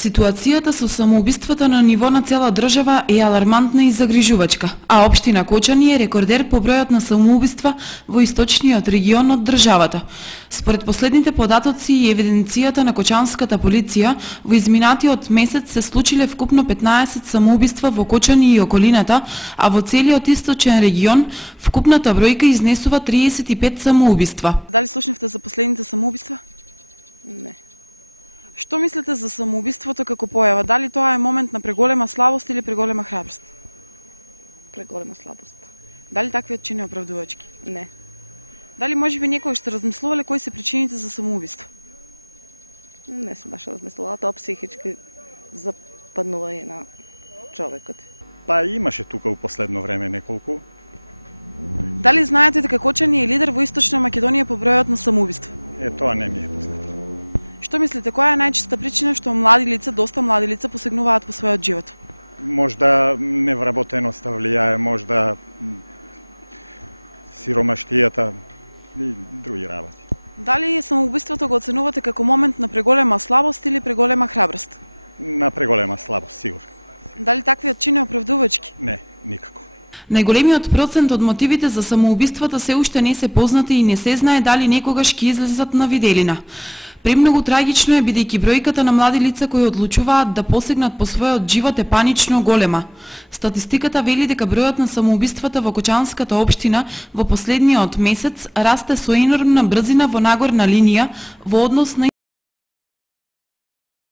Ситуацијата со самоубиствата на ниво на цела држава е алармантна и загрижувачка, а општина Кочани е рекордер по бројот на самоубиства во источниот регион од државата. Според последните податоци и евиденцијата на кочанската полиција, во изминатиот месец се случиле вкупно 15 самоубиства во Кочани и околината, а во целиот источен регион вкупната бројка изнесува 35 самоубиства. Дали слушнавте за последните самоубиства? Не. Што мислите за самоубиството како појава? Дали тоа е момент на преголема слабост или преголема храброст? Преголема слабост. Дали таквиот чин е оправдувачки? Не. Дали можеби некој што размислувале кои се причините за самоубиство? Не сум баш размислувала, тоа психички западнување на човекот. Па имаше тука у последно време неколку. Дали знаете дека Кочани е лидер во Источна Македонија по бројот на самоубиства? Тоа не ми е познато. Што мислите, која е најчеста причина што млади лица, доста млади лица посегнуваат по својот живот? Можда невработеноста влијае, можда сиромаштијата и други работи. Дали самоубиството го оценувате како момент на преголема слабост или преголема храброст? На преголема слабост, сигурно. Дали таквиот чин е оправдувачки? Не, никако. Најголемиот процент од мотивите за самоубиствата се уште не се познати и не се знае дали некогаш ќе излезат на виделина. Премногу трагично е бидејќи бројката на млади лица кои одлучуваат да посегнат по својот живот е панично голема. Статистиката вели дека бројот на самоубиствата во Кочанската општина во последниот месец расте со енормна брзина во нагорна линија во однос на